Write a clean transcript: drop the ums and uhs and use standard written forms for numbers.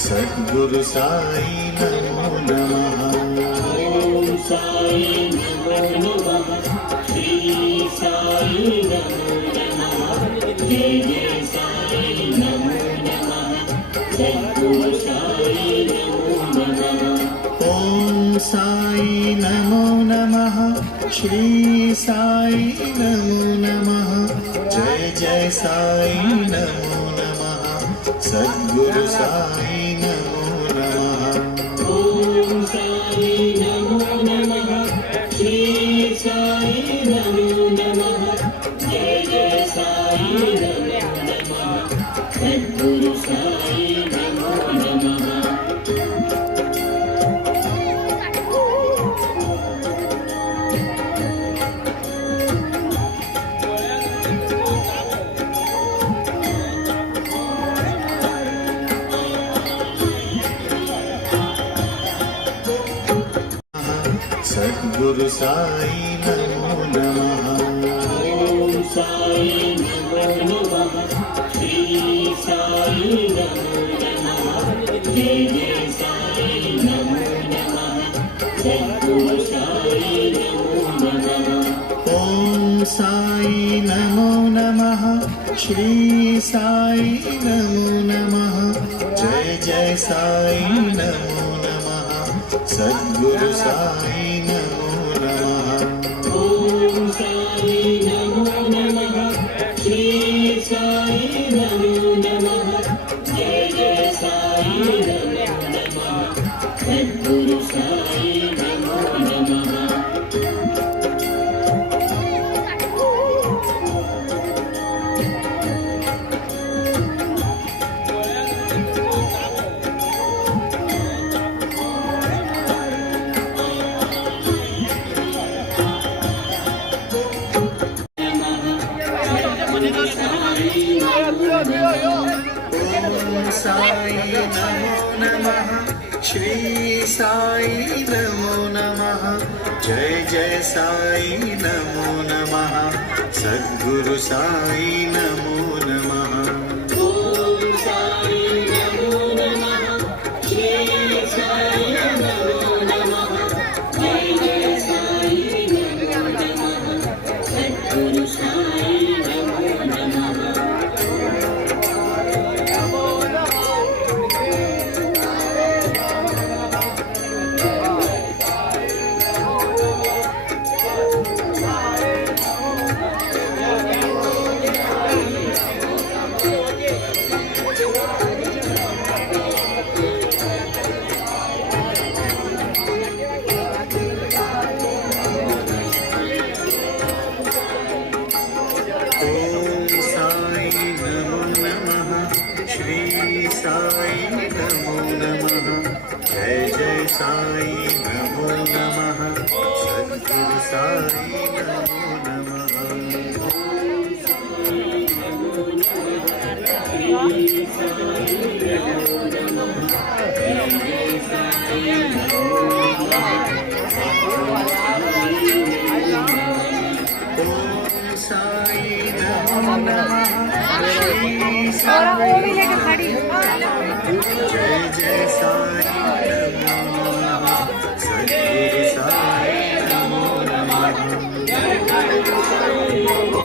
सद्गुरु साई नमो नमः। ओम साई नमो नमः। श्री साई नमो नमः। जय जय साई नमो नमः। सद्गुरु साई नमो नमः। ओम साई नमो नमः। श्री साई नमो नमः। जय जय साई नमो नमः। सद्गुरु साई नमो नमः। ओम साई नमो नमः। श्री साई नमो नमः। जय जय साई नमो नमः। सद्गुरु साई नमो नमः। सद्गुरु साई नमो नमः। ओम साई नमो नमः। श्री साई नमो नमः। जय जय साई नमो नमः। सद्गुरु साई नमो नमः। ओम साई नमो नमः। श्री साई नमो नमः। जय जय साई नमो नमः। सद्गुरु साई नमो नमः। ओम साई नमो नमः। श्री साई नमो नमः। जय जय साई नमो नमः। सद्गुरु साई नमो नमः। ओम साई नमो नमः। श्री साई नमो नमः। जय जय साई नमो नमः। सद्गुरु साई नमो नमः। ओम साई नमो नमः। श्री साई नमो नमः। जय जय साई नमो नमः। सद्गुरु साई नमो नमः। ओम साई नमो नमः। श्री साई नमो नमः। जय जय साई नमो नमः। सद्गुरु साई नमो नमः। ओम साई नमो नमः। श्री साई